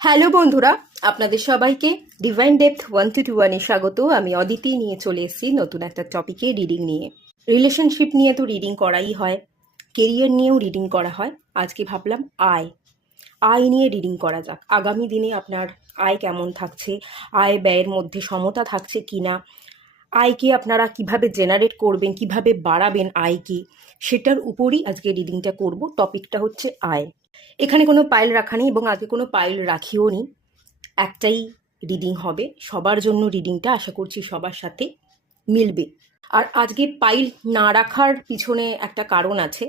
Hello বন্ধুরা, আপনাদের সবাইকে ডিভাইন ডেপথ 1 to 1 এ স্বাগত। আমি অদিতি নিয়ে চলে এসেছি নতুন একটা টপিকে রিডিং নিয়ে। রিলেশনশিপ নিয়ে তো রিডিং করাই হয়, কেরিয়ার নিয়েও রিডিং করা হয়। আজকে ভাবলাম আয় নিয়ে রিডিং করা যাক। আগামী দিনে আপনার আয় কেমন থাকছে, আয় ব্যয়ের মধ্যে সমতা থাকছে কিনা, আয়কে আপনারা কিভাবে জেনারেট করবেন, কিভাবে বাড়াবেন আয়কে, সেটার উপরই আজকে রিডিংটা করব। টপিকটা হচ্ছে আয়। এখানে কোনো পাইল রাখা নেই এবং আগে কোনো পাইল রাখিও নি। একটাই রিডিং হবে, সবার জন্য রিডিংটা আশা করছি সবার সাথে মিলবে। আর আজকে পাইল না রাখার পিছনে একটা কারণ আছে।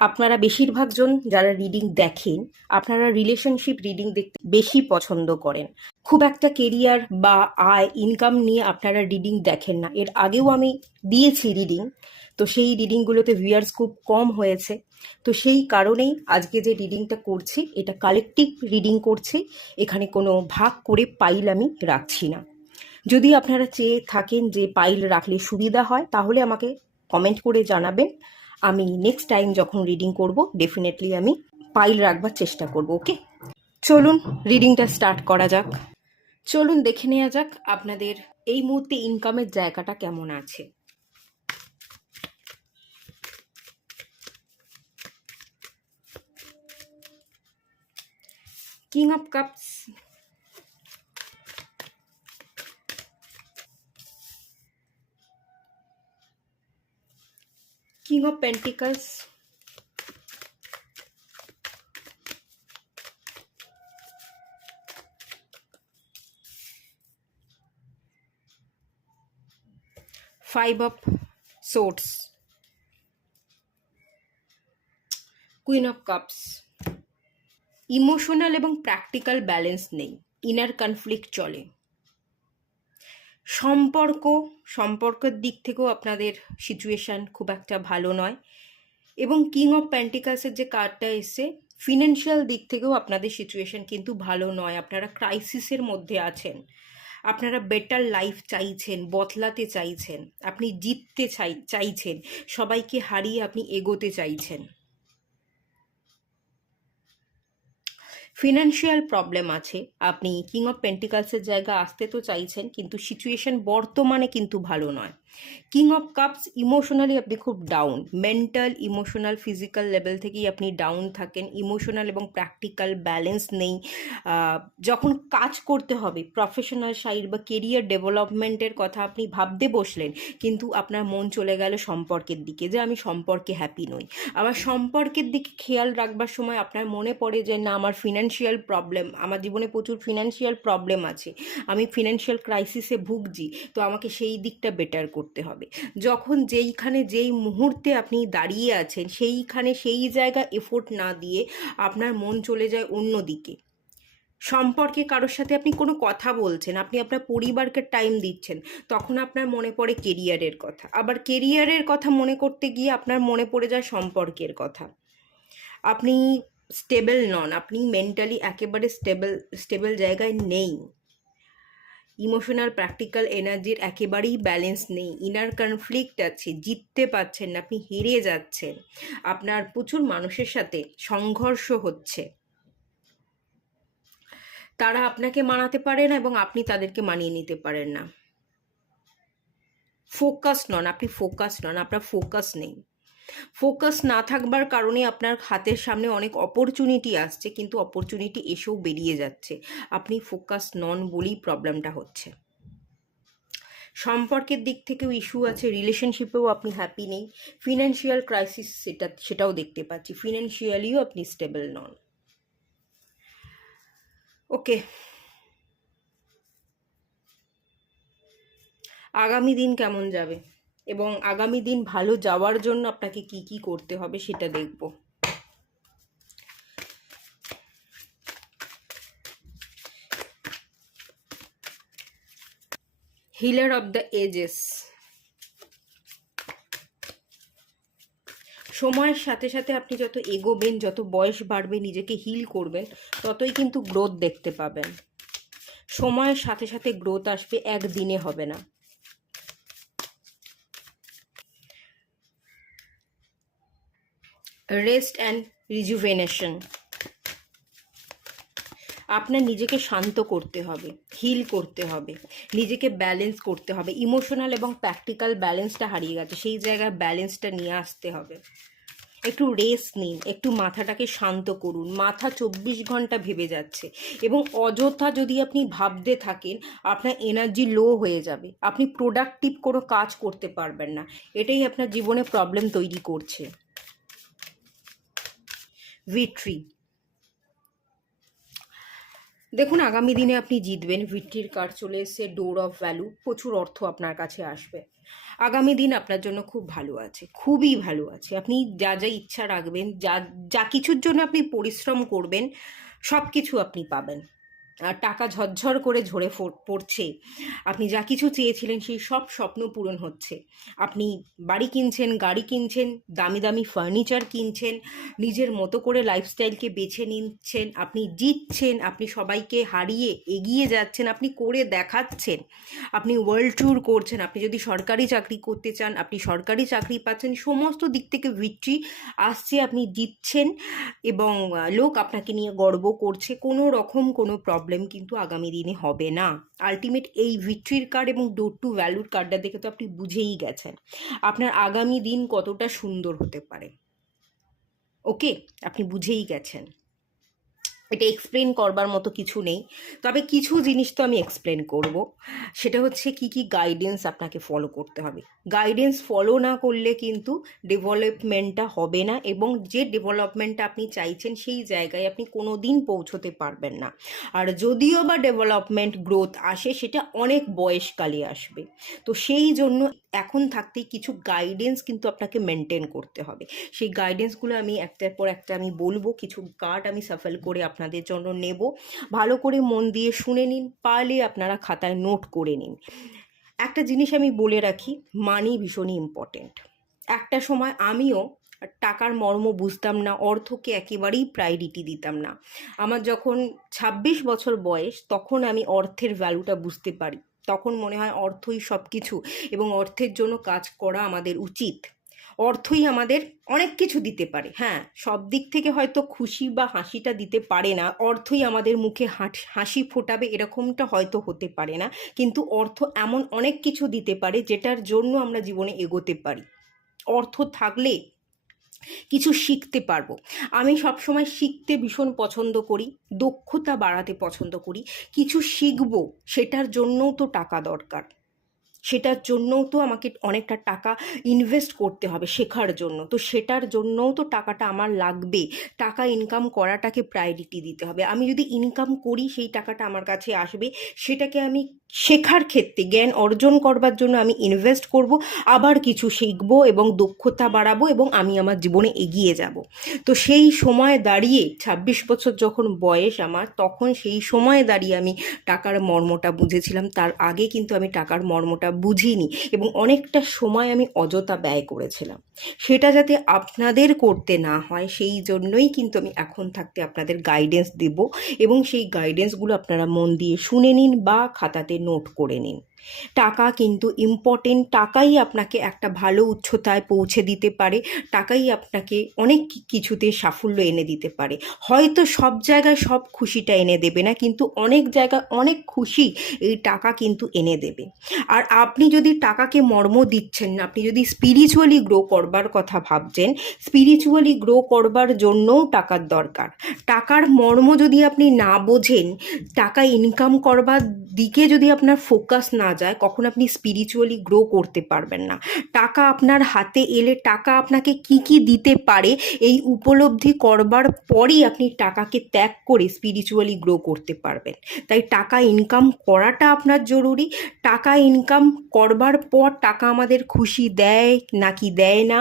আপনারা বেশিরভাগ জন যারা রিডিং দেখেন, আপনারা রিলেশনশিপ রিডিং দেখতে বেশি পছন্দ করেন। খুব একটা কেরিয়ার বা আয় ইনকাম নিয়ে আপনারা রিডিং দেখেন না। এর আগেও আমি দিয়েছি রিডিং, তো সেই রিডিংগুলোতে ভিউয়ার্স খুব কম হয়েছে। তো সেই কারণেই আজকে যে রিডিংটা করছি, এটা কালেকটিভ রিডিং করছি। এখানে কোনো ভাগ করে পাইল আমি রাখছি না। যদি আপনারা চেয়ে থাকেন যে পাইল রাখলে সুবিধা হয়, তাহলে আমাকে কমেন্ট করে জানাবেন। আমি নেক্সট টাইম যখন রিডিং করব ডেফিনেটলি আমি পাইল রাখবার চেষ্টা করব। ওকে, চলুন রিডিংটা স্টার্ট করা যাক। চলুন দেখে নেওয়া যাক আপনাদের এই মুহূর্তে ইনকামের জায়গাটা কেমন আছে। King of cups, king of pentacles, five of swords, queen of cups. Emotional এবং প্র্যাকটিক্যাল ব্যালেন্স নেই, ইনার কনফ্লিক্ট চলে। সম্পর্কের দিক থেকেও আপনাদের সিচুয়েশান খুব একটা ভালো নয়। এবং কিং অফ পেন্টিকালসের যে কার্ডটা এসছে, ফিনান্সিয়াল দিক থেকেও আপনাদের সিচুয়েশান কিন্তু ভালো নয়। আপনারা ক্রাইসিসের মধ্যে আছেন। আপনারা বেটার লাইফ চাইছেন, বদলাতে চাইছেন, আপনি জিততে চাইছেন, সবাইকে হারিয়ে আপনি এগোতে চাইছেন। ফিনান্সিয়াল প্রবলেম আছে, আপনি কিং অফ পেন্টিকালসের জায়গা আসতে তো চাইছেন, কিন্তু সিচুয়েশন বর্তমানে কিন্তু ভালো নয়। কিং অফ কাপস, ইমোশনালি আপনি খুব down, mental, emotional, physical level থেকেই আপনি ডাউন থাকেন। ইমোশনাল এবং প্র্যাকটিক্যাল ব্যালেন্স নেই। যখন কাজ করতে হবে, প্রফেশনাল সাইড বা কেরিয়ার ডেভেলপমেন্টের কথা আপনি ভাবতে বসলেন, কিন্তু আপনার মন চলে গেল সম্পর্কের দিকে, যে আমি সম্পর্কে হ্যাপি নই। আবার সম্পর্কের দিকে খেয়াল রাখবার সময় আপনার মনে পড়ে যে না, আমার ফিনান্সিয়াল প্রবলেম, আমার জীবনে প্রচুর ফিনান্সিয়াল প্রবলেম আছে, আমি ফিনান্সিয়াল ক্রাইসিসে ভুগছি, তো আমাকে সেই দিকটা বেটার করতে হবে। যখন যেই মুহূর্তে আপনি দাঁড়িয়ে আছেন, সেই জায়গা এফোর্ট না দিয়ে আপনার মন চলে যায় অন্য দিকে। সম্পর্কে কারোর সাথে আপনি কোনো কথা বলছেন, আপনি আপনার পরিবারকে টাইম দিচ্ছেন, তখন আপনার মনে পড়ে কেরিয়ারের কথা। আবার কেরিয়ারের কথা মনে করতে গিয়ে আপনার মনে পড়ে যায় সম্পর্কের কথা। আপনি স্টেবল নন, আপনি মেন্টালি একেবারে স্টেবল জায়গায় নেই। ইমোশনাল প্র্যাকটিক্যাল এনার্জির একেবারেই ব্যালেন্স নেই, ইনার কনফ্লিক্ট আছে, জিততে পারছেন না, আপনি হেরে যাচ্ছেন। আপনার প্রচুর মানুষের সাথে সংঘর্ষ হচ্ছে, তারা আপনাকে মানাতে পারে না এবং আপনি তাদেরকে মানিয়ে নিতে পারেন না। আপনি ফোকাস নন, আপনার ফোকাস নেই। ফোকাস না থাকবার কারণে আপনার হাতের সামনে অনেক অপরচুনিটি আসছে, কিন্তু অপরচুনিটি এসেও বেরিয়ে যাচ্ছে। আপনি ফোকাস নন বলেই প্রবলেমটা হচ্ছে। সম্পর্কের দিক থেকেও ইস্যু আছে, রিলেশনশিপেও আপনি হ্যাপি নেই। ফিনান্সিয়াল ক্রাইসিস সেটাও দেখতে পাচ্ছি, ফিনান্সিয়ালিও আপনি স্টেবল নন। ওকে, আগামী দিন কেমন যাবে এবং আগামী দিন ভালো যাওয়ার জন্য আপনাকে কি কি করতে হবে সেটা দেখব। হিলার অফ দ্য এজেস, সময়ের সাথে সাথে আপনি যত এগোবেন, যত বয়স বাড়বে, নিজেকে হিল করবেন, ততই কিন্তু গ্রোথ দেখতে পাবেন। সময়ের সাথে সাথে গ্রোথ আসবে, একদিনে হবে না। রেস্ট অ্যান্ড রিজুভেনেশন, আপনার নিজেকে শান্ত করতে হবে, হিল করতে হবে, নিজেকে ব্যালেন্স করতে হবে। ইমোশনাল এবং প্র্যাকটিক্যাল ব্যালেন্সটা হারিয়ে গেছে, সেই জায়গায় ব্যালেন্সটা নিয়ে আসতে হবে। একটু রেস্ট নিন, একটু মাথাটাকে শান্ত করুন। মাথা 24 ঘন্টা ভেবে যাচ্ছে, এবং অযথা যদি আপনি ভাবতে থাকেন আপনার এনার্জি লো হয়ে যাবে, আপনি প্রোডাক্টিভ কোনো কাজ করতে পারবেন না। এটাই আপনার জীবনে প্রবলেম তৈরি করছে। ভিক্টরি, দেখুন আগামী দিনে আপনি জিতবেন। ভিক্টরির কার্ড চলে এসেছে, ডোর অফ ভ্যালু। প্রচুর অর্থ আপনার কাছে আসবে। আগামী দিন আপনার জন্য খুব ভালো আছে, খুবই ভালো আছে। আপনি যা যা ইচ্ছা রাখবেন, যা যা কিছুর জন্য আপনি পরিশ্রম করবেন, সব কিছু আপনি পাবেন। আর টাকা ঝরঝর করে ঝরে পড়ছে। আপনি যা কিছু চেয়েছিলেন সেই সব স্বপ্ন পূরণ হচ্ছে। আপনি বাড়ি কিনছেন, গাড়ি কিনছেন, দামি দামি ফার্নিচার কিনছেন, নিজের মতো করে লাইফস্টাইলকে বেছে নিচ্ছেন, আপনি জিতছেন, আপনি সবাইকে হারিয়ে এগিয়ে যাচ্ছেন, আপনি করে দেখাচ্ছেন, আপনি ওয়ার্ল্ড ট্যুর করছেন। আপনি যদি সরকারি চাকরি করতে চান, আপনি সরকারি চাকরি পাচ্ছেন। সমস্ত দিক থেকে ভিক্টরি আসছে, আপনি জিতছেন, এবং লোক আপনাকে নিয়ে গর্ব করছে। কোনো রকম কোনো প্রবলেম কিন্তু আগামী দিনে হবে না। আলটিমেট এই ভিক্টরির কার্ড এবং ডোর টু ভ্যালুর কার্ডটা দেখে তো আপনি বুঝেই গেছেন আপনার আগামী দিন কতটা সুন্দর হতে পারে। ওকে, আপনি বুঝেই গেছেন। এটা এক্সপ্লেন করবার মতো কিছু নেই, তবে কিছু জিনিস তো আমি এক্সপ্লেন করব। সেটা হচ্ছে কি কি গাইডেন্স আপনাকে ফলো করতে হবে। গাইডেন্স ফলো না করলে কিন্তু ডেভেলপমেন্টটা হবে না, এবং যে ডেভেলপমেন্টটা আপনি চাইছেন সেই জায়গায় আপনি কোনো দিন পৌঁছতে পারবেন না। আর যদিও বা ডেভেলপমেন্ট গ্রোথ আসে, সেটা অনেক বয়সকালে আসবে। তো সেই জন্য এখন থাকতেই কিছু গাইডেন্স কিন্তু আপনাকে মেনটেন করতে হবে। সেই গাইডেন্সগুলো আমি একটার পর একটা আমি বলবো। কিছু কার্ড আমি সাফল করে আপনাদের জন্য নেব, ভালো করে মন দিয়ে শুনে নিন, পারলে আপনারা খাতায় নোট করে নিন। একটা জিনিস আমি বলে রাখি, মানি ভীষণই ইম্পর্টেন্ট। একটা সময় আমিও টাকার মর্ম বুঝতাম না, অর্থকে একেবারেই প্রায়োরিটি দিতাম না। আমার যখন 26 বছর বয়স, তখন আমি অর্থের ভ্যালুটা বুঝতে পারি। তখন মনে হয় অর্থই সব কিছু, এবং অর্থের জন্য কাজ করা আমাদের উচিত। অর্থই আমাদের অনেক কিছু দিতে পারে। হ্যাঁ, সব দিক থেকে হয়তো খুশি বা হাসিটা দিতে পারে না, অর্থই আমাদের মুখে হাসি ফোটাবে এরকমটা হয়তো হতে পারে না, কিন্তু অর্থ এমন অনেক কিছু দিতে পারে যেটার জন্য আমরা জীবনে এগোতে পারি। অর্থ থাকলে কিছু শিখতে পারবো। আমি সবসময় শিখতে ভীষণ পছন্দ করি, দক্ষতা বাড়াতে পছন্দ করি। কিছু শিখবো, সেটার জন্যও তো টাকা দরকার, সেটার জন্যও তো আমাকে অনেকটা টাকা ইনভেস্ট করতে হবে শেখার জন্য। তো সেটার জন্যও তো টাকাটা আমার লাগবে। টাকা ইনকাম করাটাকে প্রায়োরিটি দিতে হবে। আমি যদি ইনকাম করি, সেই টাকাটা আমার কাছে আসবে, সেটাকে আমি শেখার ক্ষেত্রে জ্ঞান অর্জন করবার জন্য আমি ইনভেস্ট করব, আবার কিছু শিখবো এবং দক্ষতা বাড়াবো, এবং আমি আমার জীবনে এগিয়ে যাব। তো সেই সময় দাঁড়িয়ে 26 বছর যখন বয়স আমার, তখন সেই সময় দাঁড়িয়ে আমি টাকার মর্মটা বুঝেছিলাম। তার আগে কিন্তু আমি টাকার মর্মটা বুঝিনি, এবং অনেকটা সময় আমি অযথা ব্যয় করেছিলাম। সেটা যাতে আপনাদের করতে না হয়, সেই জন্যই কিন্তু আমি এখন থাকতে আপনাদের গাইডেন্স দেব, এবং সেই গাইডেন্সগুলো আপনারা মন দিয়ে শুনে নিন বা খাতাতে নোট করে নিন। টাকা কিন্তু ইম্পর্টেন্ট। টাকাই আপনাকে একটা ভালো উচ্চতায় পৌঁছে দিতে পারে। টাকাই আপনাকে অনেক কিছুতে সাফল্য এনে দিতে পারে। হয়তো সব জায়গায় সব খুশিটা এনে দেবে না, কিন্তু অনেক জায়গায় অনেক খুশি এই টাকা কিন্তু এনে দেবে। আর আপনি যদি টাকাকে মর্ম দিচ্ছেন না, আপনি যদি স্পিরিচুয়ালি গ্রো করবার কথা ভাবছেন, স্পিরিচুয়ালি গ্রো করবার জন্যও টাকার দরকার। টাকার মর্ম যদি আপনি না বোঝেন, টাকা ইনকাম করবার দিকে যদি আপনার ফোকাস না যায়, কখন আপনি স্পিরিচুয়ালি গ্রো করতে পারবেন না। টাকা আপনার হাতে এলে টাকা আপনাকে কি কি দিতে পারে এই উপলব্ধি করবার পরই আপনি টাকাকে ত্যাগ করে স্পিরিচুয়ালি গ্রো করতে পারবেন। তাই টাকা ইনকাম করাটা আপনার জরুরি। টাকা ইনকাম করবার পর টাকা আমাদের খুশি দেয় নাকি দেয় না,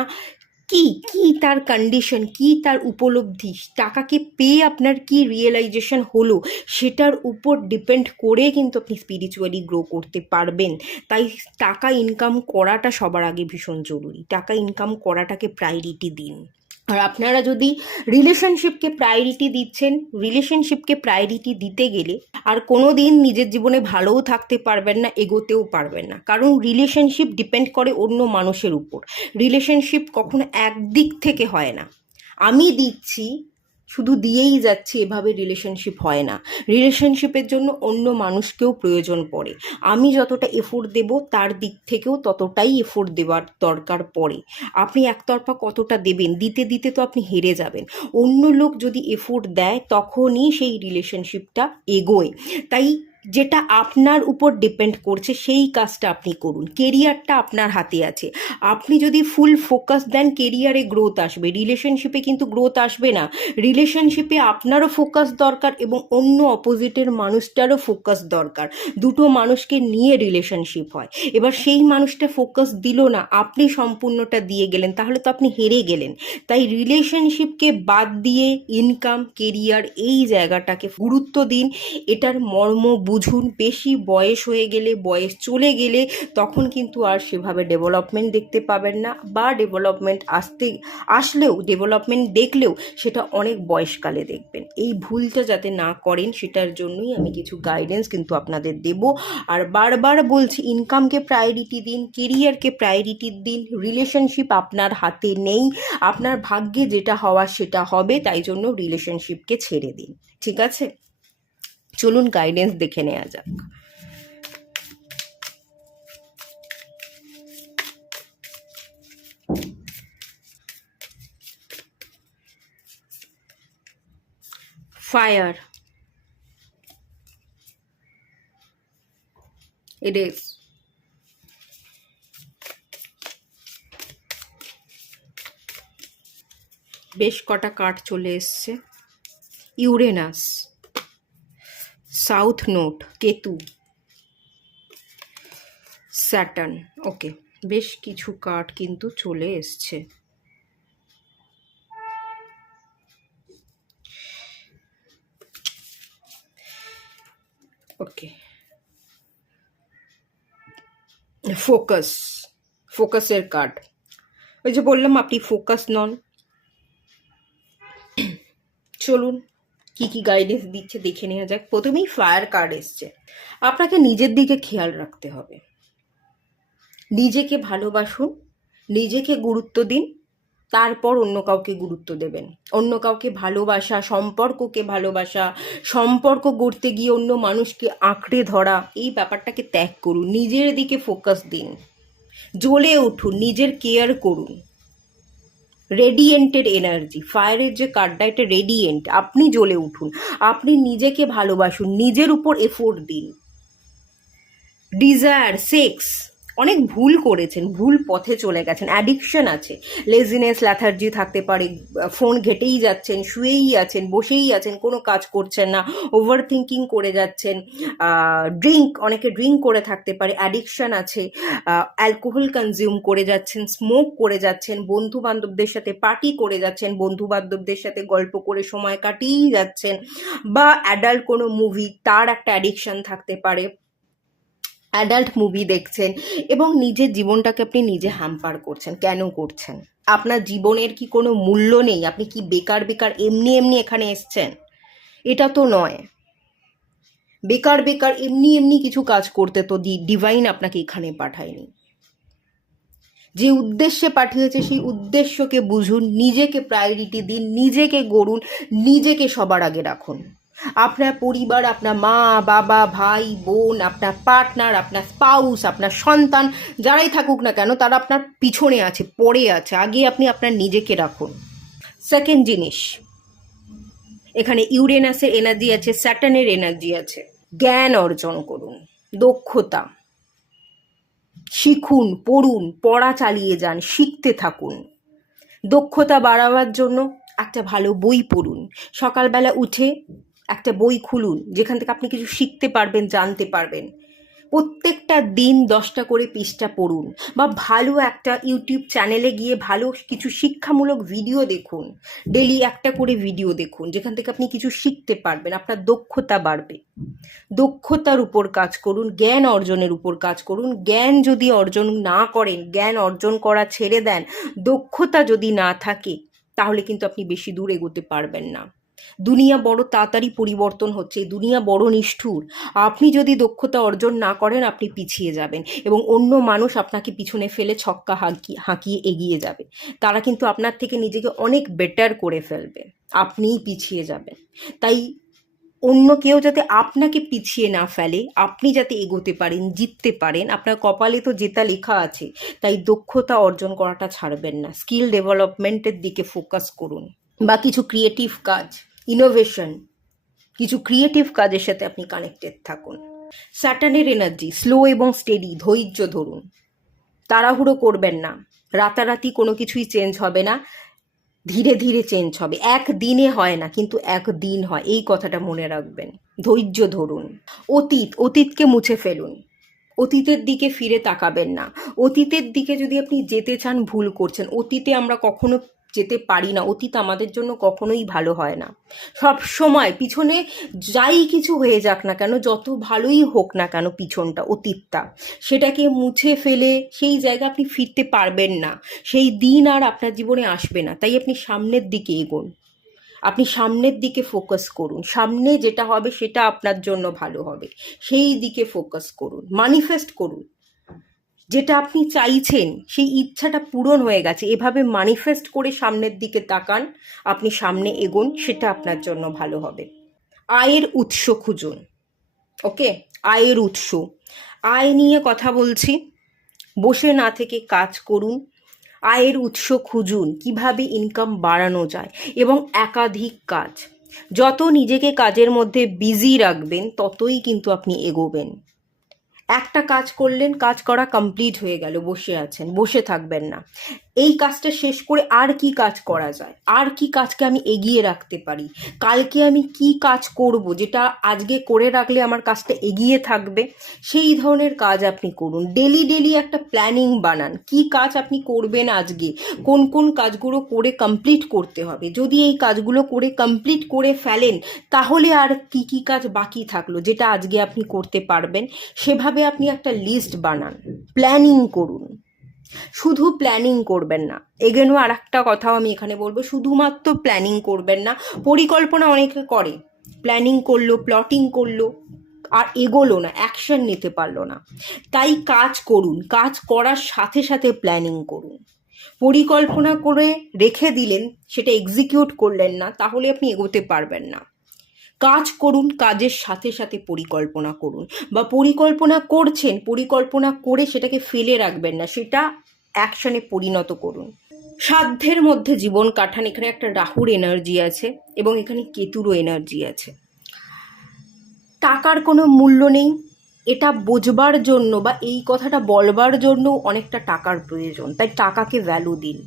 কি কি তার কন্ডিশন, কি তার উপলব্ধি, টাকাকে পেয়ে আপনার কি রিয়েলাইজেশন হলো, সেটার উপর ডিপেন্ড করে কিন্তু আপনি স্পিরিচুয়ালি গ্রো করতে পারবেন। তাই টাকা ইনকাম করাটা সবার আগে ভীষণ জরুরি। টাকা ইনকাম করাটাকে প্রায়োরিটি দিন। আর আপনারা যদি রিলেশনশিপকে প্রায়োরিটি দিচ্ছেন, রিলেশনশিপকে প্রায়োরিটি দিতে গেলে আর কোনো দিন নিজের জীবনে ভালোও থাকতে পারবেন না, এগোতেও পারবেন না। কারণ রিলেশনশিপ ডিপেন্ড করে অন্য মানুষের উপর। রিলেশনশিপ কখনো একদিক থেকে হয় না। আমি দিচ্ছি, শুধু দিয়েই যাচ্ছি, এভাবে রিলেশনশিপ হয় না। রিলেশনশিপের জন্য অন্য মানুষকেও প্রয়োজন পড়ে। আমি যতটা এফোর্ট দেব তার দিক থেকেও ততটাই এফোর্ট দেওয়ার দরকার পড়ে। আপনি একতরফা কতটা দেবেন, দিতে দিতে তো আপনি হেরে যাবেন। অন্য লোক যদি এফোর্ট দেয় তখনই সেই রিলেশনশিপটা এগোয়। তাই যেটা আপনার উপর ডিপেন্ড করছে সেই কাজটা আপনি করুন। কেরিয়ারটা আপনার হাতে আছে। আপনি যদি ফুল ফোকাস দেন, কেরিয়ারে গ্রোথ আসবে, রিলেশনশিপে কিন্তু গ্রোথ আসবে না। রিলেশনশিপে আপনারও ফোকাস দরকার এবং অন্য অপোজিটের মানুষটারও ফোকাস দরকার। দুটো মানুষকে নিয়ে রিলেশনশিপ হয়। এবার সেই মানুষটা ফোকাস দিল না, আপনি সম্পূর্ণটা দিয়ে গেলেন, তাহলে তো আপনি হেরে গেলেন। তাই রিলেশনশিপকে বাদ দিয়ে ইনকাম, কেরিয়ার এই জায়গাটাকে গুরুত্ব দিন। এটার মর্ম বুঝুন। বেশি বয়স হয়ে গেলে, বয়স চলে গেলে তখন কিন্তু আর সেভাবে ডেভেলপমেন্ট দেখতে পাবেন না, বা ডেভেলপমেন্ট আসলেও ডেভেলপমেন্ট দেখলেও সেটা অনেক বয়সকালে দেখবেন। এই ভুলটা যাতে না করেন সেটার জন্যই আমি কিছু গাইডেন্স কিন্তু আপনাদের দেব। আর বারবার বলছি, ইনকামকে প্রায়োরিটি দিন, কেরিয়ারকে প্রায়োরিটি দিন। রিলেশনশিপ আপনার হাতে নেই, আপনার ভাগ্যে যেটা হওয়ার সেটা হবে, তাই জন্য রিলেশনশিপকে ছেড়ে দিন। ঠিক আছে, চলুন গাইডেন্স দেখে নেওয়া যাক। Fire, it is. বেশ কটা কার্ড চলে এসছে। Uranus, south node, Ketu, Saturn. Okay, বেশ কিছু কার্ড কিন্তু চলে এসছে। ওকে, ফোকাস, ফোকাসের কার্ড। ওই যে বললাম আপনি ফোকাস নন। চলুন কি কি গাইডেন্স দিচ্ছে দেখে নেওয়া যাক। প্রথমেই ফায়ার কার্ড এসছে। আপনাকে নিজের দিকে খেয়াল রাখতে হবে। নিজেকে ভালোবাসুন, নিজেকে গুরুত্ব দিন, তারপর অন্য কাউকে গুরুত্ব দেবেন। অন্য কাউকে ভালোবাসা, সম্পর্ককে ভালোবাসা, সম্পর্ক গড়তে গিয়ে অন্য মানুষকে আঁকড়ে ধরা, এই ব্যাপারটাকে ত্যাগ করুন। নিজের দিকে ফোকাস দিন, জ্বলে উঠুন, নিজের কেয়ার করুন। রেডিয়েন্টের এনার্জি, ফায়ারের যে কার্ডটা, এটা রেডিয়েন্ট। আপনি জ্বলে উঠুন, আপনি নিজেকে ভালোবাসুন, নিজের উপর এফোর্ট দিন। ডিজায়ার, সেক্স, অনেক ভুল করেছেন, ভুল পথে চলে গেছেন, অ্যাডিকশন আছে, লেজিনেস, ল্যাথার্জি থাকতে পারে, ফোন ঘেটেই যাচ্ছেন, শুয়েই আছেন, বসেই আছেন, কোনো কাজ করছেন না, ওভার থিঙ্কিং করে যাচ্ছেন, অনেকে ড্রিঙ্ক করে থাকতে পারে, অ্যাডিকশন আছে, অ্যালকোহল কনজিউম করে যাচ্ছেন, স্মোক করে যাচ্ছেন, বন্ধু বান্ধবদের সাথে পার্টি করে যাচ্ছেন, বন্ধু বান্ধবদের সাথে গল্প করে সময় কাটিয়েই যাচ্ছেন, বা অ্যাডাল্ট কোনো মুভি, তার একটা অ্যাডিকশন থাকতে পারে, অ্যাডাল্ট মুভি দেখছেন, এবং নিজের জীবনটাকে আপনি নিজে হ্যাম্পার করছেন। কেন করছেন? আপনার জীবনের কি কোনো মূল্য নেই? আপনি কি বেকার বেকার এমনি এমনি এখানে এসছেন? এটা তো নয়। বেকার বেকার এমনি এমনি কিছু কাজ করতে তো ডিভাইন আপনাকে এখানে পাঠায়নি। যে উদ্দেশ্যে পাঠিয়েছে সেই উদ্দেশ্যকে বুঝুন, নিজেকে প্রায়োরিটি দিন, নিজেকে গড়ুন, নিজেকে সবার আগে রাখুন। আপনার পরিবার, আপনার মা বাবা, ভাই বোন, আপনার পার্টনার, আপনার স্পাউস, আপনার সন্তান, যারাই থাকুক না কেন, তারা আপনার পিছনে আছে, পড়ে আছে। আগে আপনি আপনার নিজেকে রাখুন। সেকেন্ড জিনিস, এখানে ইউরেনাসের এনার্জি আছে, স্যাটার্নের এনার্জি আছে। জ্ঞান অর্জন করুন, দক্ষতা শিখুন, পড়ুন, পড়া চালিয়ে যান, শিখতে থাকুন। দক্ষতা বাড়াবার জন্য একটা ভালো বই পড়ুন। সকালবেলা উঠে একটা বই খুলুন, যেখান থেকে আপনি কিছু শিখতে পারবেন, জানতে পারবেন। প্রত্যেকটা দিন 10টা করে পৃষ্ঠা পড়ুন, বা ভালো একটা ইউটিউব চ্যানেলে গিয়ে ভালো কিছু শিক্ষামূলক ভিডিও দেখুন। ডেলি একটা করে ভিডিও দেখুন, যেখান থেকে আপনি কিছু শিখতে পারবেন, আপনার দক্ষতা বাড়বে। দক্ষতার উপর কাজ করুন, জ্ঞান অর্জনের উপর কাজ করুন। জ্ঞান যদি অর্জন না করেন, জ্ঞান অর্জন করা ছেড়ে দেন, দক্ষতা যদি না থাকে, তাহলে কিন্তু আপনি বেশি দূর এগোতে পারবেন না। দুনিয়া বড় তাড়াতাড়ি পরিবর্তন হচ্ছে, দুনিয়া বড় নিষ্ঠুর। আপনি যদি দক্ষতা অর্জন না করেন আপনি পিছিয়ে যাবেন এবং অন্য মানুষ আপনাকে পিছনে ফেলে ছক্কা হাঁকিয়ে এগিয়ে যাবে। তারা কিন্তু আপনার থেকে নিজেকে অনেক বেটার করে ফেলবে, আপনিই পিছিয়ে যাবেন। তাই অন্য কেউ যাতে আপনাকে পিছিয়ে না ফেলে, আপনি যাতে এগোতে পারেন, জিততে পারেন, আপনার কপালে তো জেতা লেখা আছে। তাই দক্ষতা অর্জন করাটা ছাড়বেন না, স্কিল ডেভেলপমেন্টের দিকে ফোকাস করুন, বা কিছু ক্রিয়েটিভ কাজ, ইনোভেশন, কিছু ক্রিয়েটিভ কাজের সাথে আপনি কানেক্টেড থাকুন। স্যাটার্নের এনার্জি স্লো এবং স্টেডি, ধৈর্য ধরুন, তাড়াহুড়ো করবেন না। রাতারাতি কোনো কিছুই চেঞ্জ হবে না, ধীরে ধীরে চেঞ্জ হবে। একদিনে হয় না, কিন্তু একদিন হয়, এই কথাটা মনে রাখবেন। ধৈর্য ধরুন। অতীতকে মুছে ফেলুন, অতীতের দিকে ফিরে তাকাবেন না। অতীতের দিকে যদি আপনি যেতে চান ভুল করছেন। অতীতে আমরা কখনো যেতে পারি না, অতীত আমাদের জন্য কখনোই ভালো হয় না। সব সময় পিছনে যাই কিছু হয়ে যাক না কেন, যত ভালোই হোক না কেন পিছনটা, অতীতটা, সেটাকে মুছে ফেলে সেই জায়গা আপনি ফিরতে পারবেন না, সেই দিন আর আপনার জীবনে আসবে না। তাই আপনি সামনের দিকে এগোন, আপনি সামনের দিকে ফোকাস করুন, সামনে যেটা হবে সেটা আপনার জন্য ভালো হবে, সেই দিকে ফোকাস করুন, ম্যানিফেস্ট করুন। যেটা আপনি চাইছেন সেই ইচ্ছাটা পূরণ হয়ে গেছে, এভাবে ম্যানিফেস্ট করে সামনের দিকে তাকান, আপনি সামনে এগোন, সেটা আপনার জন্য ভালো হবে। আয়ের উৎস খুঁজুন। ওকে, আয়ের উৎস, আয় নিয়ে কথা বলছি। বসে না থেকে কাজ করুন, আয়ের উৎস খুঁজুন, কিভাবে ইনকাম বাড়ানো যায়, এবং একাধিক কাজ। যত নিজেকে কাজের মধ্যে বিজি রাখবেন ততই কিন্তু আপনি এগোবেন। একটা কাজ করলেন, কাজ করা কমপ্লিট হয়ে গেল, বসে আছেন, বসে থাকবেন না। এই কাজটা শেষ করে আর কি কাজ করা যায়, আর কি কাজকে আমি এগিয়ে রাখতে পারি, কালকে আমি কি কাজ করব যেটা আজকে করে রাখলে আমার কাজটা এগিয়ে থাকবে, সেই ধরনের কাজ আপনি করুন। ডেলি ডেলি একটা প্ল্যানিং বানান, কি কাজ আপনি করবেন আজকে, কোন কোন কাজগুলো করে কমপ্লিট করতে হবে। যদি এই কাজগুলো করে কমপ্লিট করে ফেলেন তাহলে আর কি কি কাজ বাকি থাকলো যেটা আজকে আপনি করতে পারবেন, সেভাবে আপনি একটা লিস্ট বানান, প্ল্যানিং করুন। শুধু প্ল্যানিং করবেন না, এগেনও আর একটা কথাও আমি এখানে বলবো, শুধুমাত্র প্ল্যানিং করবেন না। পরিকল্পনা অনেকে করে, প্ল্যানিং করলো, প্লটিং করলো, আর এগোলো না, অ্যাকশন নিতে পারলো না। তাই কাজ করুন, কাজ করার সাথে সাথে প্ল্যানিং করুন। পরিকল্পনা করে রেখে দিলেন, সেটা এক্সিকিউট করলেন না, তাহলে আপনি এগোতে পারবেন না। কাজ করুন, কাজের সাথে সাথে পরিকল্পনা করুন, বা পরিকল্পনা করছেন, পরিকল্পনা করে সেটাকে ফেলে রাখবেন না, সেটা অ্যাকশনে পরিণত করুন। সাধ্যের মধ্যে জীবন কাটান। এখানে একটা রাহুর এনার্জি আছে এবং এখানে কেতুরও এনার্জি আছে। টাকার কোনো মূল্য নেই, এটা বোঝবার জন্য বা এই কথাটা বলবার জন্য অনেকটা টাকার প্রয়োজন। তাই টাকাকে ভ্যালু দিন।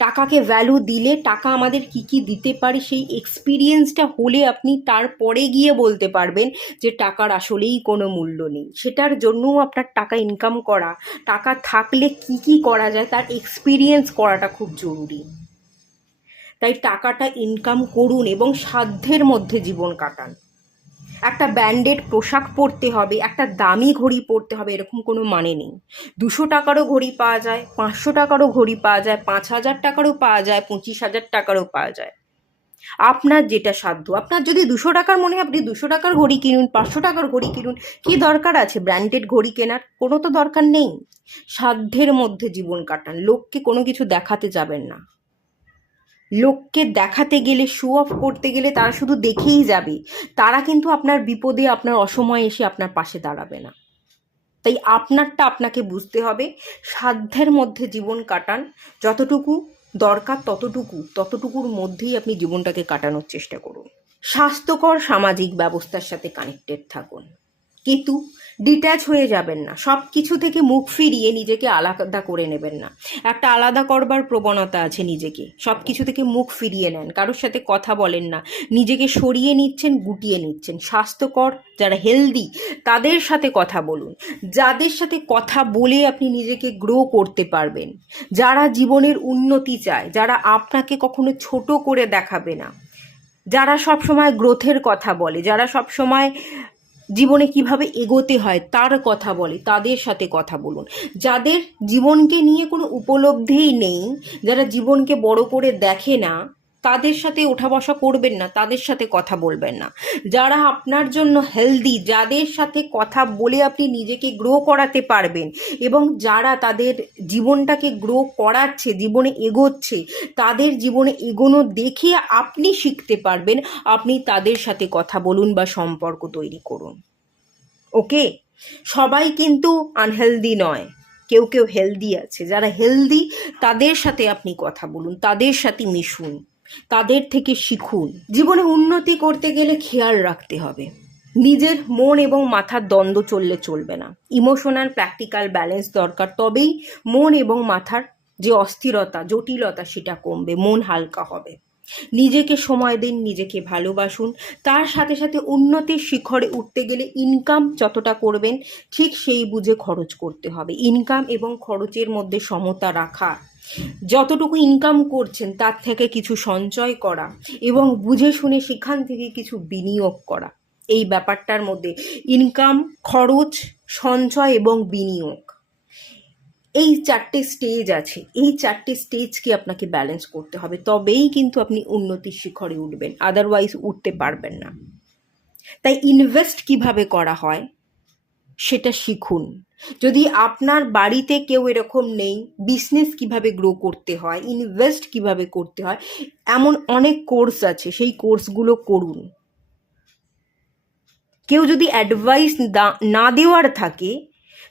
টাকাকে ভ্যালু দিলে টাকা আমাদের কি কি দিতে পারে সেই এক্সপিরিয়েন্সটা হলে আপনি তারপরে গিয়ে বলতে পারবেন যে টাকার আসলেই কোনো মূল্য নেই। সেটার জন্যও আপনার টাকা ইনকাম করা, টাকা থাকলে কি কি করা যায় তার এক্সপিরিয়েন্স করাটা খুব জরুরি। তাই টাকাটা ইনকাম করুন এবং সাধ্যের মধ্যে জীবন কাটান। একটা ব্র্যান্ডেড পোশাক পরতে হবে, একটা দামি ঘড়ি পরতে হবে, এরকম কোনো মানে নেই। 200 টাকারও ঘড়ি পাওয়া যায়, 500 টাকারও ঘড়ি পাওয়া যায়, 5000 টাকারও পাওয়া যায়, 25,000 টাকারও পাওয়া যায়। আপনার যেটা সাধ্য, আপনার যদি 200 টাকার মনে হয় আপনি 200 টাকার ঘড়ি কিনুন, 500 টাকার ঘড়ি কিনুন। কি দরকার আছে ব্র্যান্ডেড ঘড়ি কেনার? কোনো তো দরকার নেই। সাধ্যের মধ্যে জীবন কাটান, লোককে কোনো কিছু দেখাতে যাবেন না। লোককে দেখাতে গেলে, শো অফ করতে গেলে তারা শুধু দেখেই যাবে, তারা কিন্তু আপনার বিপদে, আপনার অসময়ে এসে আপনার পাশে দাঁড়াবে না। তাই আপনারটা আপনাকে বুঝতে হবে। সাধ্যের মধ্যে জীবন কাটান, যতটুকু দরকার ততটুকুর মধ্যেই আপনি জীবনটাকে কাটানোর চেষ্টা করুন। স্বাস্থ্যকর সামাজিক ব্যবস্থার সাথে কানেক্টেড থাকুন। কিন্তু ডিট্যাচ হয়ে যাবেন না, সব কিছু থেকে মুখ ফিরিয়ে নিজেকে আলাদা করে নেবেন না। একটা আলাদা করবার প্রবণতা আছে নিজেকে, সব কিছু থেকে মুখ ফিরিয়ে নেন, কারোর সাথে কথা বলেন না, নিজেকে সরিয়ে নিচ্ছেন, গুটিয়ে নিচ্ছেন। স্বাস্থ্যকর, যারা হেলদি তাদের সাথে কথা বলুন, যাদের সাথে কথা বলে আপনি নিজেকে গ্রো করতে পারবেন, যারা জীবনের উন্নতি চায়, যারা আপনাকে কখনো ছোট করে দেখাবে না, যারা সব সময় গ্রোথের কথা বলে, যারা সব সময় জীবনে কিভাবে এগোতে হয় তার কথা বলে, তাদের সাথে কথা বলুন। যাদের জীবনকে নিয়ে কোনো উপলব্ধিই নেই, যারা জীবনকে বড় করে দেখে না, তাদের সাথে ওঠা বসা করবেন না, তাদের সাথে কথা বলবেন না। যারা আপনার জন্য হেলদি, যাদের সাথে কথা বলে আপনি নিজেকে গ্রো করাতে পারবেন এবং যারা তাদের জীবনটাকে গ্রো করাচ্ছে, জীবনে এগোচ্ছে, তাদের জীবনে এগোনো দেখে আপনি শিখতে পারবেন, আপনি তাদের সাথে কথা বলুন বা সম্পর্ক তৈরি করুন। ওকে, সবাই কিন্তু আনহেলদি নয়, কেউ কেউ হেলদি আছে। যারা হেলদি তাদের সাথে আপনি কথা বলুন, তাদের সাথে মিশুন, তাদের থেকে শিখুন। জীবনে উন্নতি করতে গেলে খেয়াল রাখতে হবে, নিজের মন এবং মাথার দ্বন্দ্ব চললে চলবে না। ইমোশনাল প্র্যাকটিক্যাল ব্যালেন্স দরকার, তবেই মন এবং মাথার যে অস্থিরতা, জটিলতা সেটা কমবে, মন হালকা হবে। নিজেকে সময় দিন, নিজেকে ভালোবাসুন। তার সাথে সাথে উন্নতির শিখরে উঠতে গেলে ইনকাম যতটা করবেন ঠিক সেই বুঝে খরচ করতে হবে। ইনকাম এবং খরচের মধ্যে সমতা রাখা, যতটুকু ইনকাম করছেন তার থেকে কিছু সঞ্চয় করা এবং বুঝে শুনে সেখান থেকে কিছু বিনিয়োগ করা। এই ব্যাপারটার মধ্যে ইনকাম, খরচ, সঞ্চয় এবং বিনিয়োগ, এই 4টে স্টেজ আছে। এই 4টে স্টেজকে আপনাকে ব্যালেন্স করতে হবে, তবেই কিন্তু আপনি উন্নতির শিখরে উঠবেন, আদারওয়াইজ উঠতে পারবেন না। তাই ইনভেস্ট কিভাবে করা হয় সেটা শিখুন। যদি আপনার বাড়িতে কেউ এরকম নেই, বিজনেস কিভাবে গ্রো করতে হয়, ইনভেস্ট কিভাবে করতে হয়, এমন অনেক কোর্স আছে, সেই কোর্সগুলো করুন। কেউ যদি অ্যাডভাইস না দেওয়ার থাকে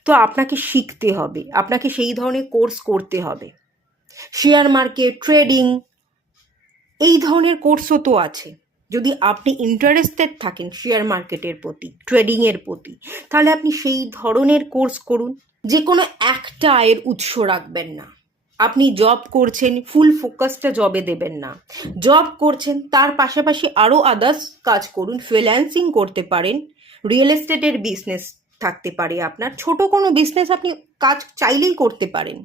তো আপনাকে শিখতে হবে, আপনাকে সেই ধরনের কোর্স করতে হবে। শেয়ার মার্কেট, ট্রেডিং, এই ধরনের কোর্সও তো আছে। যদি আপনি ইন্টারেস্টেড থাকেন শেয়ার মার্কেটের প্রতি, ট্রেডিংয়ের প্রতি, তাহলে আপনি সেই ধরনের কোর্স করুন। যে কোনো একটা আয়ের উৎস রাখবেন না। আপনি জব করছেন, ফুল ফোকাসটা জবে দেবেন না। জব করছেন, তার পাশাপাশি আরও আদার্স কাজ করুন। ফ্রিল্যান্সিং করতে পারেন, রিয়েল এস্টেটের বিজনেস থাকতে পারে আপনার, ছোট কোনো বিজনেস আপনি কাজ চাইলেই করতে পারেন।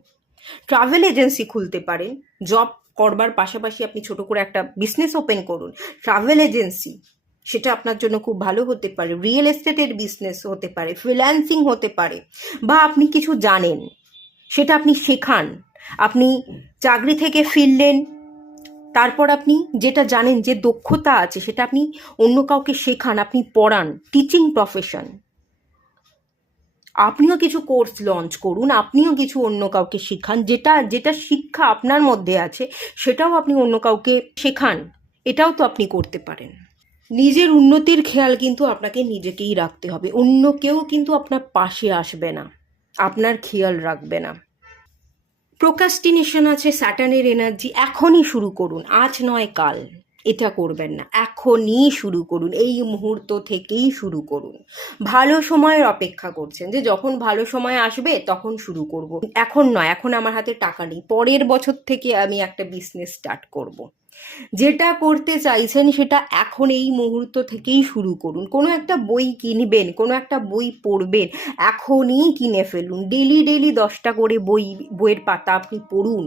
ট্রাভেল এজেন্সি খুলতে পারেন, জব করবার পাশাপাশি আপনি ছোট করে একটা বিজনেস ওপেন করুন, ট্রাভেল এজেন্সি, সেটা আপনার জন্য খুব ভালো হতে পারে। রিয়েল এস্টেটের বিজনেস হতে পারে, ফ্রিল্যান্সিং হতে পারে, বা আপনি কিছু জানেন সেটা আপনি শেখান। আপনি চাকরি থেকে ফিরলেন, তারপর আপনি যেটা জানেন, যে দক্ষতা আছে, সেটা আপনি অন্য কাউকে শেখান, আপনি পড়ান, টিচিং প্রফেশন। আপনিও কিছু কোর্স লঞ্চ করুন, আপনিও কিছু অন্য কাউকে শেখান, যেটা যেটা শিক্ষা আপনার মধ্যে আছে সেটাও আপনি অন্য কাউকে শেখান। এটাও তো আপনি করতে পারেন। নিজের উন্নতির খেয়াল কিন্তু আপনাকে নিজেকেই রাখতে হবে, অন্য কেউ কিন্তু আপনার পাশে আসবে না, আপনার খেয়াল রাখবে না। প্রোক্রাস্টিনেশন আছে, স্যাটার্নের এনার্জি, এখনই শুরু করুন, আজ নয় কাল। এটা করবেন না, এখনই শুরু করুন, এই মুহূর্ত থেকেই শুরু করুন। ভালো সময়ের অপেক্ষা করছেন যে যখন ভালো সময় আসবে তখন শুরু করব, এখন নয়, এখন আমার হাতে টাকা নেই, পরের বছর থেকে আমি একটা বিজনেস স্টার্ট করব। যেটা করতে চাইছেন সেটা এখন এই মুহূর্ত থেকেই শুরু করুন। কোনো একটা বই কিনবেন, কোনো একটা বই পড়বেন, এখনই কিনে ফেলুন। ডেলি ডেলি 10টা করে বইয়ের পাতা আপনি পড়ুন।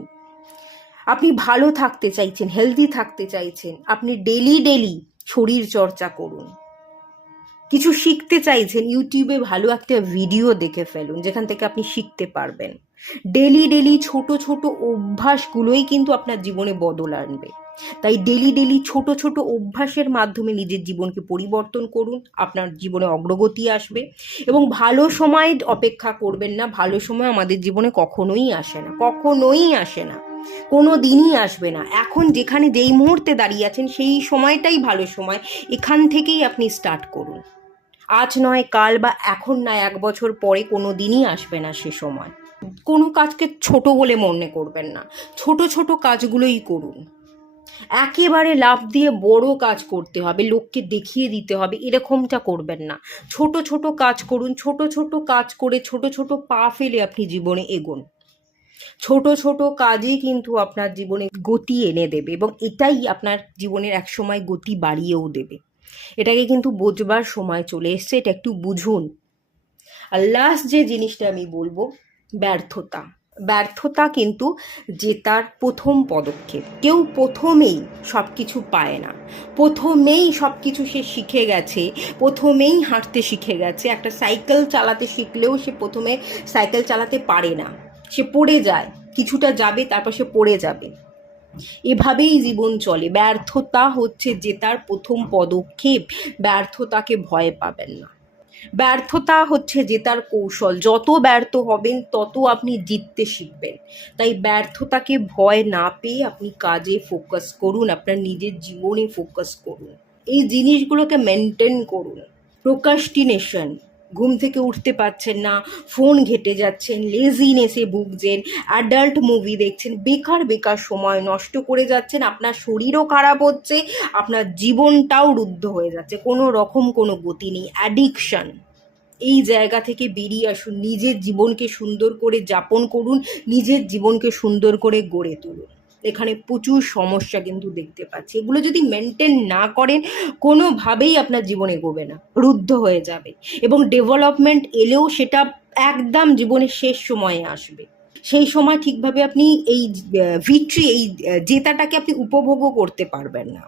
আপনি ভালো থাকতে চাইছেন, হেলদি থাকতে চাইছেন, আপনি ডেলি ডেলি শরীর চর্চা করুন। কিছু শিখতে চাইছেন, ইউটিউবে ভালো একটা ভিডিও দেখে ফেলুন যেখান থেকে আপনি শিখতে পারবেন। ডেলি ডেলি ছোট ছোট অভ্যাসগুলোই কিন্তু আপনার জীবনে বদল আনবে। তাই ডেলি ডেলি ছোট ছোট অভ্যাসের মাধ্যমে নিজের জীবনকে পরিবর্তন করুন, আপনার জীবনে অগ্রগতি আসবে। এবং ভালো সময় অপেক্ষা করবেন না, ভালো সময় আমাদের জীবনে কখনোই আসে না, কখনোই আসে না, কোনো দিনই আসবে না। এখন যেখানে যেই মুহূর্তে দাঁড়িয়ে আছেন সেই সময়টাই ভালো সময়, এখান থেকেই আপনি স্টার্ট করুন। আজ নয় কাল, বা এখন না 1 বছর পরে কোনো দিনই আসবে না সে সময়। কোনো কাজকে ছোট বলে মনে করবেন না, ছোট ছোট কাজগুলোই করুন। একেবারে লাফ দিয়ে বড় কাজ করতে হবে, লোককে দেখিয়ে দিতে হবে, এরকমটা করবেন না। ছোট ছোট কাজ করুন, ছোট ছোট কাজ করে ছোট ছোট পা ফেলে আপনি জীবনে এগোন। ছোট ছোট কাজই কিন্তু আপনার জীবনে গতি এনে দেবে এবং এটাই আপনার জীবনের একসময় গতি বাড়িয়েও দেবে। এটাকে কিন্তু বোঝবার সময় চলে এসছে, এটা একটু বুঝুন। আর লাস্ট যে জিনিসটা আমি বলবো, ব্যর্থতা। ব্যর্থতা কিন্তু জেতার প্রথম পদক্ষেপ। কেউ প্রথমেই সব কিছু পায় না, প্রথমেই সব কিছু সে শিখে গেছে, প্রথমেই হাঁটতে শিখে গেছে। একটা সাইকেল চালাতে শিখলেও সে প্রথমে সাইকেল চালাতে পারে না, সে পড়ে যায়, কিছুটা যাবে তারপর সে পড়ে যাবে। এভাবেই জীবন চলে। ব্যর্থতা হচ্ছে জেতার প্রথম পদক্ষেপ। ব্যর্থতাকে ভয় পাবেন না। ব্যর্থতা হচ্ছে জেতার কৌশল। যত ব্যর্থ হবেন তত আপনি জিততে শিখবেন। তাই ব্যর্থতাকে ভয় না পেয়ে আপনি কাজে ফোকাস করুন, আপনার নিজের জীবনে ফোকাস করুন, এই জিনিসগুলোকে মেনটেন করুন। প্রোক্রাস্টিনেশন, ঘুম থেকে উঠতে পারছেন না, ফোন ঘেঁটে যাচ্ছেন, লেজিনেসে ভুগছেন, অ্যাডাল্ট মুভি দেখছেন, বেকার বেকার সময় নষ্ট করে যাচ্ছেন, আপনার শরীরও খারাপ হচ্ছে, আপনার জীবনটাও রুদ্ধ হয়ে যাচ্ছে, কোনো রকম কোনো গতি নেই। অ্যাডিকশন, এই জায়গা থেকে বেরিয়ে আসুন, নিজের জীবনকে সুন্দর করে যাপন করুন, নিজের জীবনকে সুন্দর করে গড়ে তুলুন। এখানে প্রচুর সমস্যা কিন্তু দেখতে পাচ্ছি, এগুলো যদি মেনটেন না করেন কোনোভাবেই আপনার জীবন এগোবে না, রুদ্ধ হয়ে যাবে, এবং ডেভেলপমেন্ট এলেও সেটা একদম জীবনের শেষ সময়ে আসবে। সেই সময় ঠিকভাবে আপনি এই ভিক্টরি, এই জেতাটাকে আপনি উপভোগও করতে পারবেন না।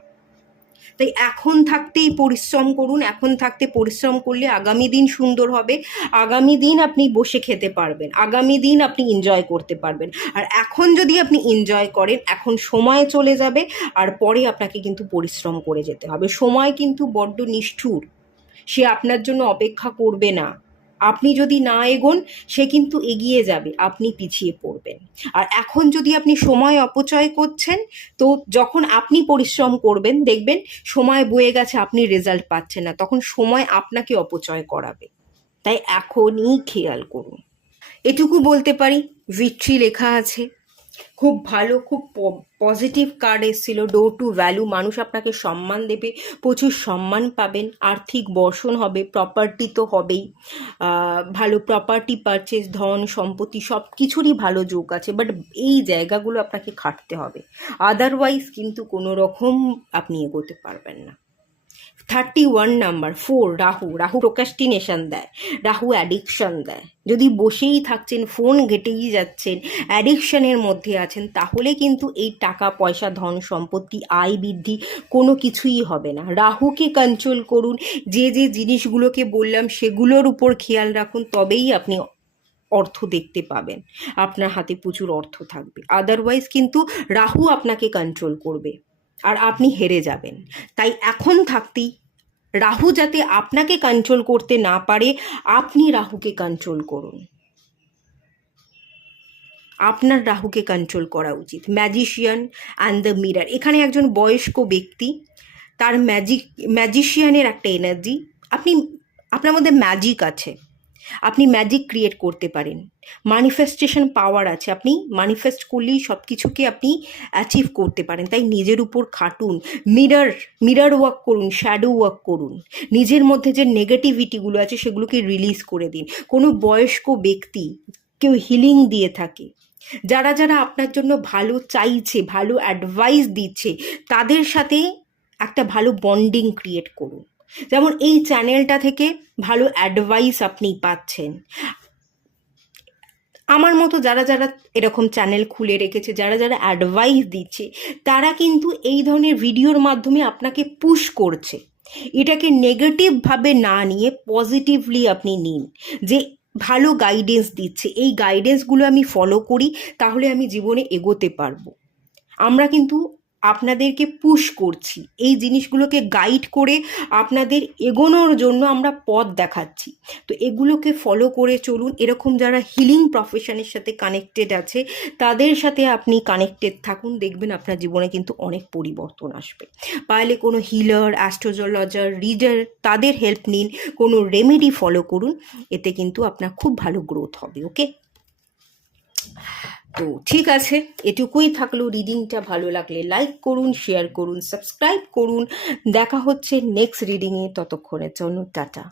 তাই এখন থাকতেই পরিশ্রম করুন। এখন থাকতে পরিশ্রম করলে আগামী দিন সুন্দর হবে, আগামী দিন আপনি বসে খেতে পারবেন, আগামী দিন আপনি এনজয় করতে পারবেন। আর এখন যদি আপনি এনজয় করেন, এখন সময় চলে যাবে, আর পরে আপনাকে কিন্তু পরিশ্রম করে যেতে হবে। সময় কিন্তু বড্ড নিষ্ঠুর, সে আপনার জন্য অপেক্ষা করবে না। আপনি যদি না এগোন সে কিন্তু এগিয়ে যাবে, আপনি পিছিয়ে পড়বেন। আর এখন যদি আপনি সময় অপচয় করছেন, তো যখন আপনি পরিশ্রম করবেন দেখবেন সময় বয়ে গেছে, আপনি রেজাল্ট পাচ্ছেন না, তখন সময় আপনাকে অপচয় করাবে। তাই এখনই খেয়াল করুন। এটুকু বলতে পারি, ভিক্টরি লেখা আছে, খুব ভালো, খুব পজিটিভ কার্ড এসেছিল। ডোর টু ভ্যালু, মানুষ আপনাকে সম্মান দেবে, প্রচুর সম্মান পাবেন, আর্থিক বর্ষণ হবে, প্রপার্টি তো হবেই, ভালো প্রপার্টি পারচেস, ধন সম্পত্তি সব কিছুরই ভালো যোগ আছে, বাট এই জায়গাগুলো আপনাকে খাটতে হবে, আদারওয়াইজ কিন্তু কোনো রকম আপনি এগোতে পারবেন না। 31 নাম্বার 4, রাহু। রাহু প্রোক্রাস্টিনেশন দেয়, রাহু অ্যাডিকশন দেয়। যদি বসেই থাকছেন, ফোন ঘেটেই যাচ্ছেন, অ্যাডিকশনের মধ্যে আছেন, তাহলে কিন্তু এই টাকা পয়সা, ধন সম্পত্তি, আয় বৃদ্ধি কোনো কিছুই হবে না। রাহুকে কন্ট্রোল করুন, যে যে জিনিসগুলোকে বললাম সেগুলোর উপর খেয়াল রাখুন, তবেই আপনি অর্থ দেখতে পাবেন, আপনার হাতে প্রচুর অর্থ থাকবে। আদারওয়াইজ কিন্তু রাহু আপনাকে কন্ট্রোল করবে আর আপনি হেরে যাবেন। তাই এখন থাকতেই রাহু যাতে আপনাকে কন্ট্রোল করতে না পারে, আপনি রাহুকে কন্ট্রোল করুন, আপনার রাহুকে কন্ট্রোল করা উচিত। ম্যাজিশিয়ান অ্যান্ড দ্য মিরর, এখানে একজন বয়স্ক ব্যক্তি, তার ম্যাজিশিয়ানের একটা এনার্জি, আপনি, আপনার মধ্যে ম্যাজিক আছে, আপনি ম্যাজিক ক্রিয়েট করতে পারেন, ম্যানিফেস্টেশন পাওয়ার আছে, আপনি ম্যানিফেস্ট করলেই সব কিছুকে আপনি অ্যাচিভ করতে পারেন। তাই নিজের উপর খাটুন, মিরর ওয়ার্ক করুন, শ্যাডো ওয়ার্ক করুন, নিজের মধ্যে যে নেগেটিভিটিগুলো আছে সেগুলোকে রিলিজ করে দিন। কোনো বয়স্ক ব্যক্তি কেউ হিলিং দিয়ে থাকে, যারা যারা আপনার জন্য ভালো চাইছে, ভালো অ্যাডভাইস দিচ্ছে, তাদের সাথে একটা ভালো বন্ডিং ক্রিয়েট করুন। যেমন এই চ্যানেলটা থেকে ভালো অ্যাডভাইস আপনি পাচ্ছেন। আমার মতো যারা যারা এরকম চ্যানেল খুলে রেখেছে, যারা যারা অ্যাডভাইস দিচ্ছে, তারা কিন্তু এই ধরনের ভিডিওর মাধ্যমে আপনাকে পুশ করছে। এটাকে নেগেটিভভাবে না নিয়ে পজিটিভলি আপনি নিন, যে ভালো গাইডেন্স দিচ্ছে, এই গাইডেন্সগুলো আমি ফলো করি, তাহলে আমি জীবনে এগোতে পারবো। আমরা কিন্তু আপনাদেরকে পুশ করছি, এই জিনিসগুলোকে গাইড করে আপনাদের এগোনোর জন্য আমরা পথ দেখাচ্ছি। তো এগুলোকে ফলো করে চলুন। এরকম যারা হিলিং প্রফেশনের সাথে কানেক্টেড আছে, তাদের সাথে আপনি কানেক্টেড থাকুন, দেখবেন আপনার জীবনে কিন্তু অনেক পরিবর্তন আসবে। পারলে কোনো হিলার, অ্যাস্ট্রোলজার, রিডার, তাদের হেল্প নিন, কোনো রেমেডি ফলো করুন, এতে কিন্তু আপনার খুব ভালো গ্রোথ হবে। ওকে, তো ঠিক আছে, এটুকুই থাকলো। রিডিংটা ভালো লাগলে লাইক করুন, শেয়ার করুন, সাবস্ক্রাইব করুন। দেখা হচ্ছে নেক্সট রিডিংয়ে, ততক্ষণের জন্য টাটা।